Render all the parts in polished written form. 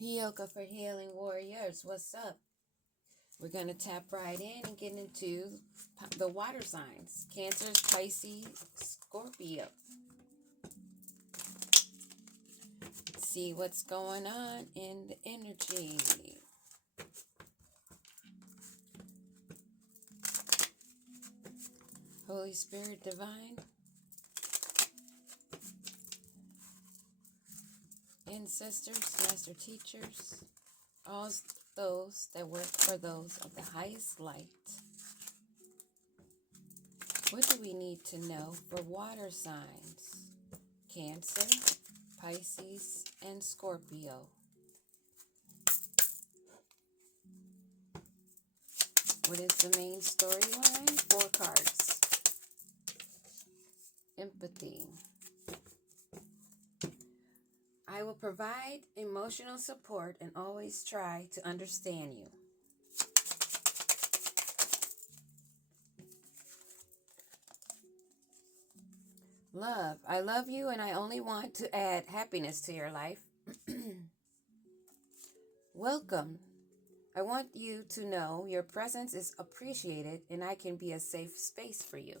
Yoga for Healing Warriors, what's up? We're going to tap right in and get into the water signs Cancer, Pisces, Scorpio. See what's going on in the energy. Holy Spirit Divine, ancestors, master teachers, all those that work for those of the highest light. What do we need to know for water signs? Cancer, Pisces, and Scorpio. What is the main storyline? 4 cards. Empathy. I will provide emotional support and always try to understand you. Love. I love you and I only want to add happiness to your life. Welcome. I want you to know your presence is appreciated and I can be a safe space for you.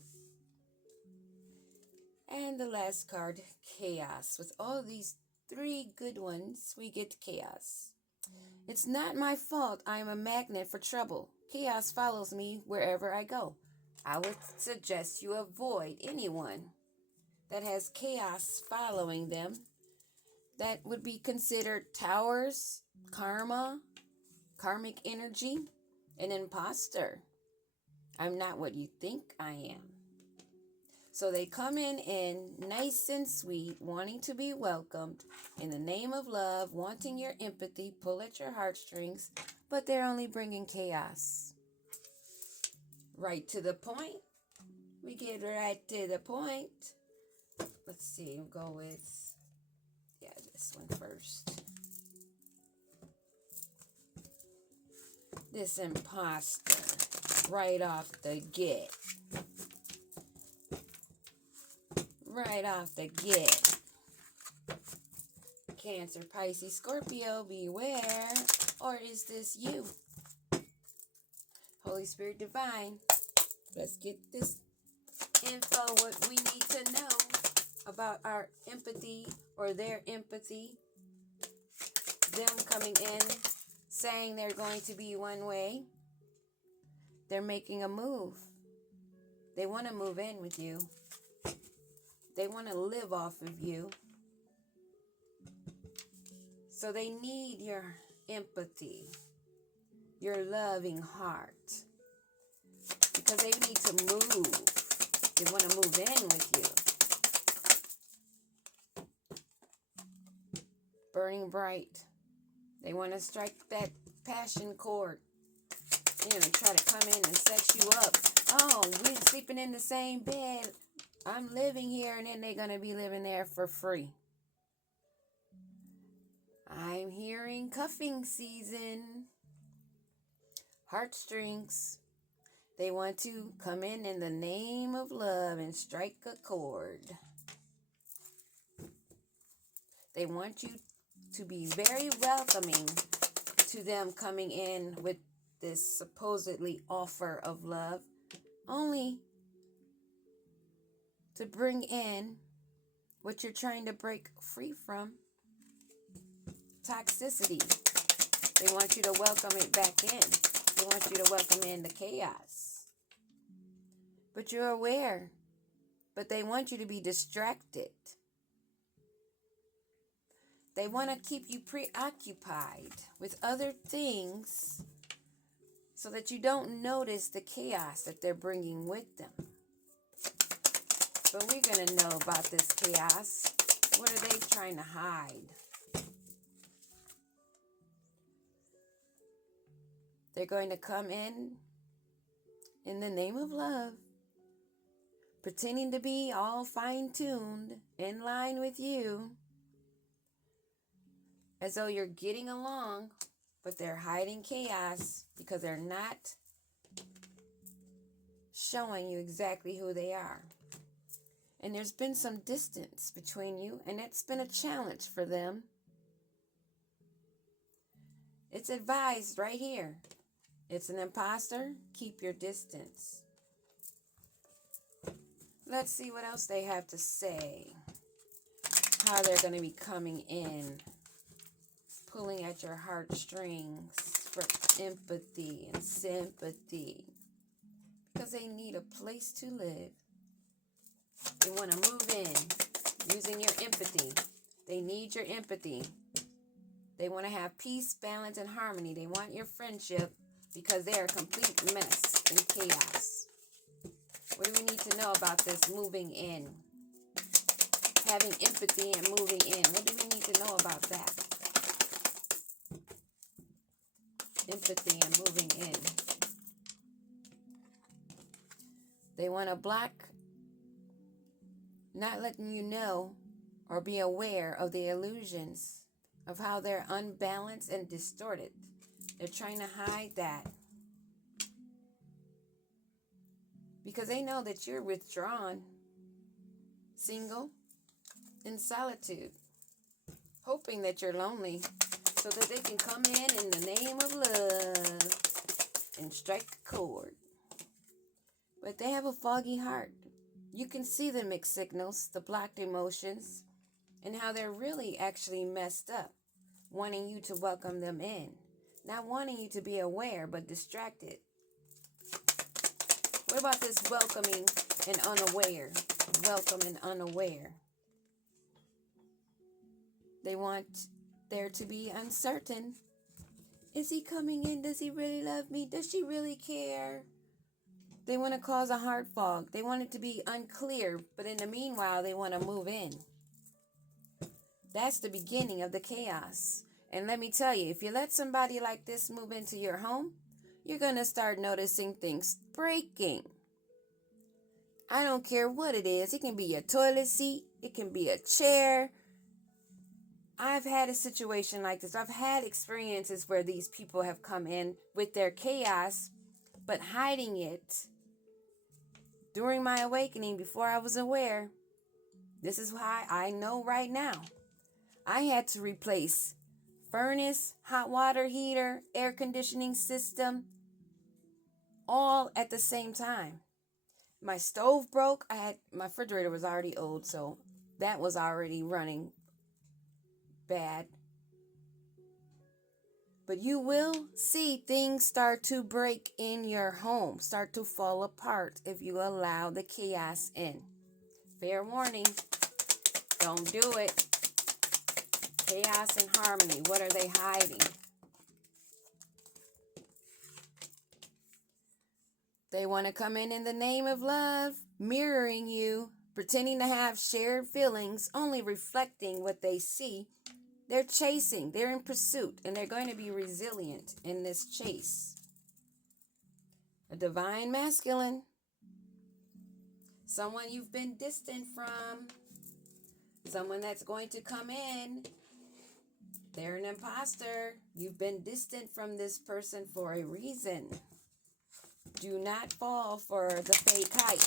And the last card, Chaos. With all these 3 good ones, we get chaos. It's not my fault I am a magnet for trouble. Chaos follows me wherever I go. I would suggest you avoid anyone that has chaos following them. That would be considered towers, karma, karmic energy, an imposter. I'm not what you think I am. So they come in nice and sweet, wanting to be welcomed, in the name of love, wanting your empathy, pull at your heartstrings, but they're only bringing chaos. Right to the point. We get right to the point. Let's see, we'll go with, this one first. This imposter, right off the get. Right off the get. Cancer, Pisces, Scorpio, beware. Or is this you? Holy Spirit Divine, let's get this info, what we need to know about our empathy or their empathy. Them coming in, saying they're going to be one way. They're making a move. They want to move in with you. They want to live off of you. So they need your empathy, your loving heart. Because they need to move. They want to move in with you. Burning bright. They want to strike that passion chord. Try to come in and sex you up. Oh, we're sleeping in the same bed. I'm living here, and then they're going to be living there for free. I'm hearing cuffing season. Heartstrings. They want to come in the name of love and strike a chord. They want you to be very welcoming to them coming in with this supposedly offer of love, only to bring in what you're trying to break free from. Toxicity. They want you to welcome it back in. They want you to welcome in the chaos. But you're aware. But they want you to be distracted. They want to keep you preoccupied with other things so that you don't notice the chaos that they're bringing with them. But we're going to know about this chaos. What are they trying to hide? They're going to come in the name of love, pretending to be all fine-tuned, in line with you, as though you're getting along, but they're hiding chaos because they're not showing you exactly who they are. And there's been some distance between you, and it's been a challenge for them. It's advised right here. It's an imposter. Keep your distance. Let's see what else they have to say. How they're going to be coming in. Pulling at your heartstrings for empathy and sympathy. Because they need a place to live. They want to move in using your empathy. They need your empathy. They want to have peace, balance, and harmony. They want your friendship because they're a complete mess and chaos. What do we need to know about this moving in? Having empathy and moving in. What do we need to know about that? Empathy and moving in. They want to block, not letting you know or be aware of the illusions of how they're unbalanced and distorted. They're trying to hide that. Because they know that you're withdrawn, single, in solitude, hoping that you're lonely so that they can come in the name of love and strike a chord. But they have a foggy heart. You can see the mixed signals, the blocked emotions, and how they're really actually messed up, wanting you to welcome them in, not wanting you to be aware but distracted. What about this welcoming and unaware? Welcome and unaware. They want there to be uncertain. Is he coming in? Does he really love me? Does she really care? They want to cause a heart fog. They want it to be unclear, but in the meanwhile, they want to move in. That's the beginning of the chaos. And let me tell you, if you let somebody like this move into your home, you're going to start noticing things breaking. I don't care what it is. It can be a toilet seat. It can be a chair. I've had a situation like this. I've had experiences where these people have come in with their chaos, but hiding it. During my awakening, before I was aware, this is why I know right now. I had to replace furnace, hot water heater, air conditioning system, all at the same time. My stove broke. My refrigerator was already old, so that was already running bad. But you will see things start to break in your home, start to fall apart if you allow the chaos in. Fair warning, don't do it. Chaos and harmony, what are they hiding? They want to come in the name of love, mirroring you, pretending to have shared feelings, only reflecting what they see. They're chasing, they're in pursuit, and they're going to be resilient in this chase. A divine masculine, someone you've been distant from, someone that's going to come in. They're an imposter. You've been distant from this person for a reason. Do not fall for the fake hype.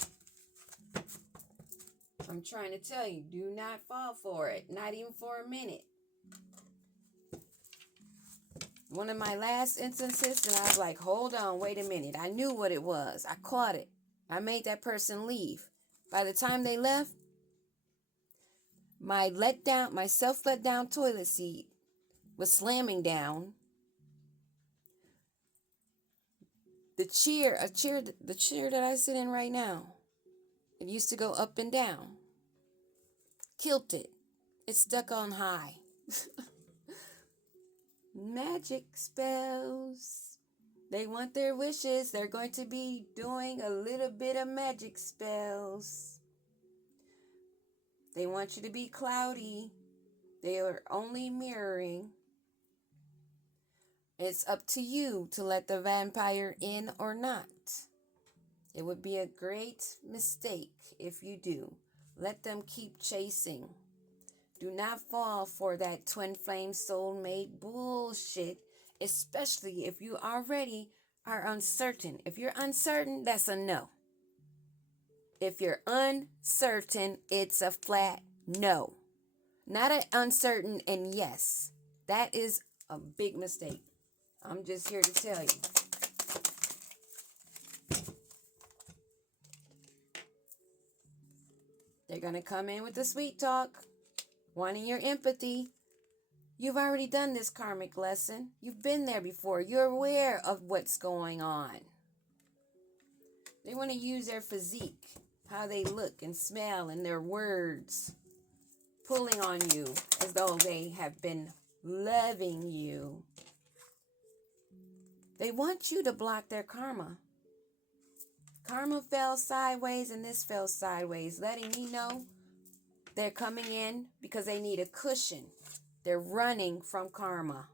I'm trying to tell you, do not fall for it. Not even for a minute. One of my last instances, and I was like, hold on, wait a minute. I knew what it was. I caught it. I made that person leave. By the time they left, my self-let down toilet seat was slamming down. The chair that I sit in right now, it used to go up and down. Kilted. It's stuck on high. Magic spells. They want their wishes. They're going to be doing a little bit of magic spells. They want you to be cloudy. They are only mirroring. It's up to you to let the vampire in or not. It would be a great mistake if you do. Let them keep chasing. Do not fall for that twin flame soulmate bullshit, especially if you already are uncertain. If you're uncertain, that's a no. If you're uncertain, it's a flat no. Not an uncertain and yes. That is a big mistake. I'm just here to tell you. They're going to come in with the sweet talk, wanting your empathy. You've already done this karmic lesson. You've been there before. You're aware of what's going on. They want to use their physique, how they look and smell, and their words, pulling on you as though they have been loving you. They want you to block their karma. Karma fell sideways and this fell sideways, letting me know they're coming in because they need a cushion. They're running from karma.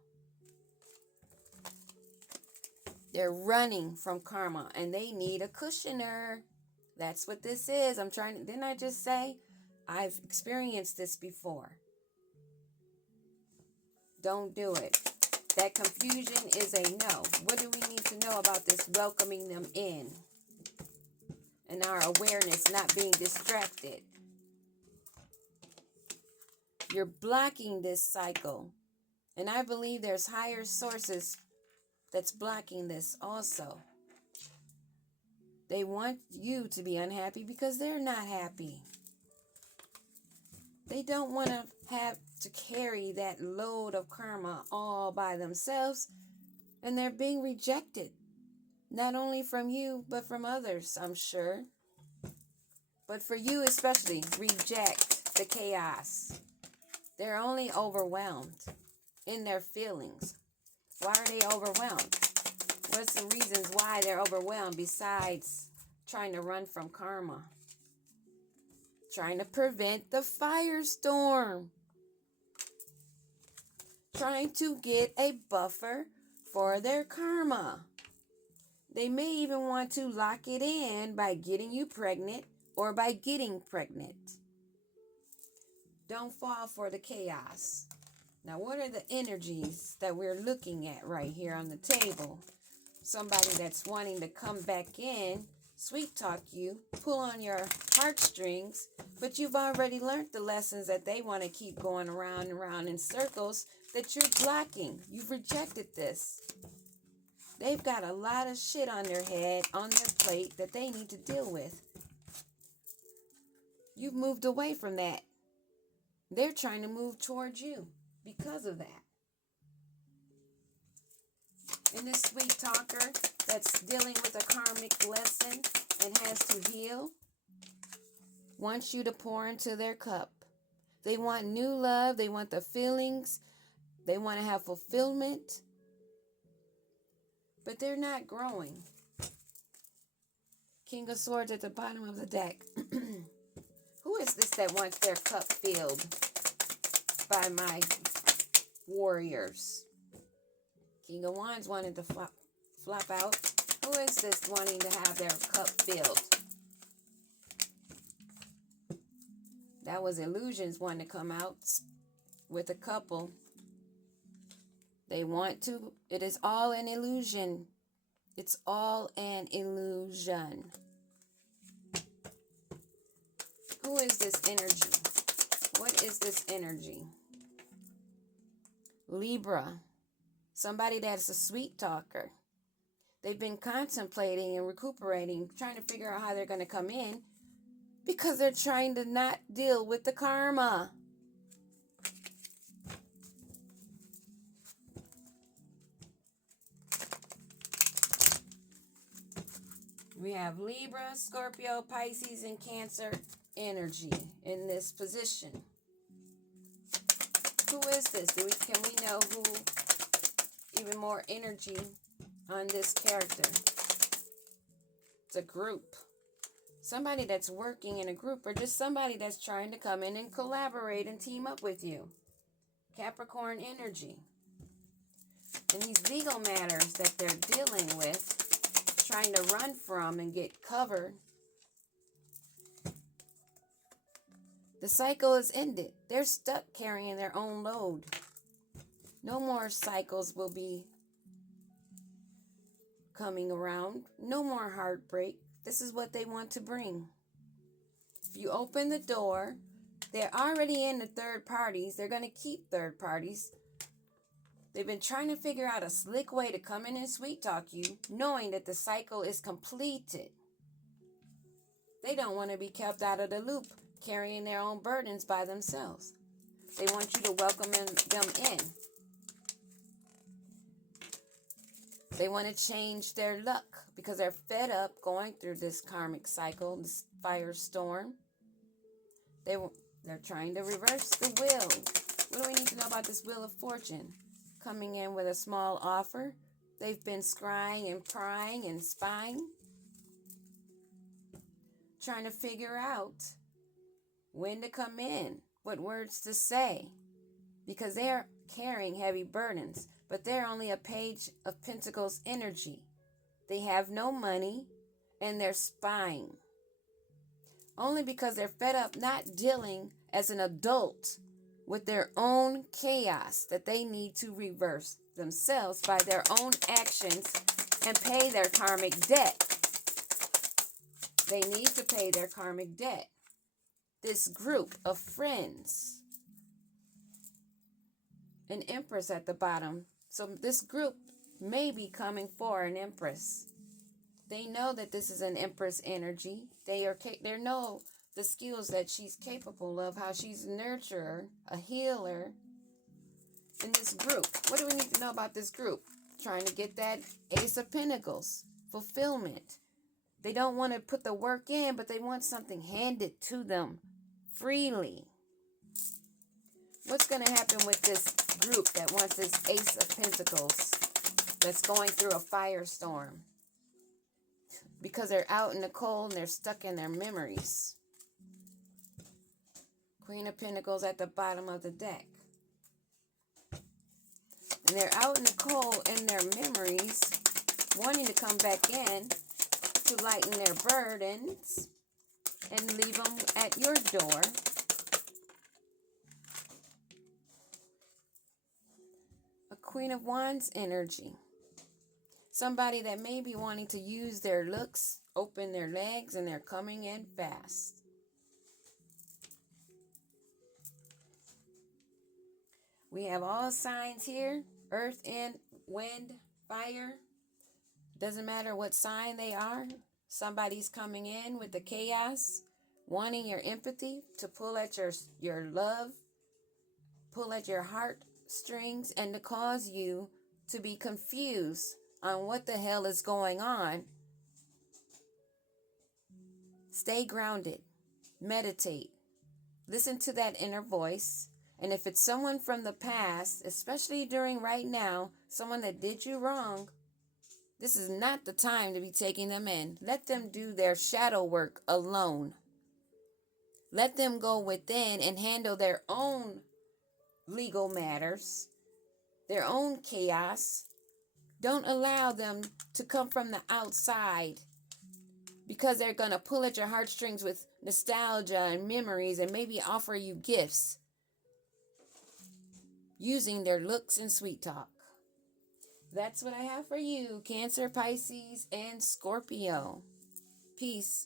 They're running from karma and they need a cushioner. That's what this is. Didn't I just say I've experienced this before? Don't do it. That confusion is a no. What do we need to know about this welcoming them in? And our awareness not being distracted. You're blocking this cycle. And I believe there's higher sources that's blocking this also. They want you to be unhappy because they're not happy. They don't want to have to carry that load of karma all by themselves. And they're being rejected. Not only from you, but from others, I'm sure. But for you especially, reject the chaos. They're only overwhelmed in their feelings. Why are they overwhelmed? What's the reasons why they're overwhelmed besides trying to run from karma? Trying to prevent the firestorm. Trying to get a buffer for their karma. They may even want to lock it in by getting you pregnant or by getting pregnant. Don't fall for the chaos. Now, what are the energies that we're looking at right here on the table? Somebody that's wanting to come back in, sweet talk you, pull on your heartstrings, but you've already learned the lessons that they want to keep going around and around in circles that you're blocking. You've rejected this. They've got a lot of shit on their head, on their plate that they need to deal with. You've moved away from that. They're trying to move towards you because of that. And this sweet talker that's dealing with a karmic lesson and has to heal wants you to pour into their cup. They want new love. They want the feelings. They want to have fulfillment. But they're not growing. King of Swords at the bottom of the deck. Who is this that wants their cup filled by my warriors? King of Wands wanted to flop out. Who is this wanting to have their cup filled? That was Illusions wanting to come out with a couple. They want to. It is all an illusion. It's all an illusion. Who is this energy? What is this energy? Libra. Somebody that's a sweet talker. They've been contemplating and recuperating, trying to figure out how they're going to come in because they're trying to not deal with the karma. We have Libra, Scorpio, Pisces, and Cancer energy in this position. Who is this? Can we know who? Even more energy on this character. It's a group. Somebody that's working in a group, or just somebody that's trying to come in and collaborate and team up with you. Capricorn energy. And these legal matters that they're dealing with, trying to run from and get covered. The cycle is ended. They're stuck carrying their own load. No more cycles will be coming around. No more heartbreak. This is what they want to bring. If you open the door, they're already in the third parties. They're going to keep third parties. They've been trying to figure out a slick way to come in and sweet talk you, knowing that the cycle is completed. They don't want to be kept out of the loop, carrying their own burdens by themselves. They want you to welcome them in. They want to change their luck because they're fed up going through this karmic cycle, this firestorm. They're trying to reverse the wheel. What do we need to know about this Wheel of Fortune? Coming in with a small offer. They've been scrying and prying and spying, trying to figure out when to come in, what words to say, because they're carrying heavy burdens, but they're only a Page of Pentacles energy. They have no money, and they're spying. Only because they're fed up not dealing as an adult with their own chaos that they need to reverse themselves by their own actions and pay their karmic debt. They need to pay their karmic debt. This group of friends, an Empress at the bottom. So this group may be coming for an Empress. They know that this is an Empress energy. They know the skills that she's capable of, how she's a nurturer, a healer in this group. What do we need to know about this group? Trying to get that Ace of Pentacles, fulfillment. They don't want to put the work in, but they want something handed to them freely. What's going to happen with this group that wants this Ace of Pentacles that's going through a firestorm? Because they're out in the cold and they're stuck in their memories. Queen of Pentacles at the bottom of the deck. And they're out in the cold in their memories, wanting to come back in to lighten their burdens and leave them at your door. A Queen of Wands energy. Somebody that may be wanting to use their looks, open their legs, and they're coming in fast. We have all signs here, earth, and wind, fire. Doesn't matter what sign they are. Somebody's coming in with the chaos, wanting your empathy, to pull at your love, pull at your heartstrings, and to cause you to be confused on what the hell is going on. Stay grounded. Meditate. Listen to that inner voice. And if it's someone from the past, especially during right now, someone that did you wrong, this is not the time to be taking them in. Let them do their shadow work alone. Let them go within and handle their own legal matters, their own chaos. Don't allow them to come from the outside, because they're going to pull at your heartstrings with nostalgia and memories and maybe offer you gifts using their looks and sweet talk. That's what I have for you, Cancer, Pisces, and Scorpio. Peace.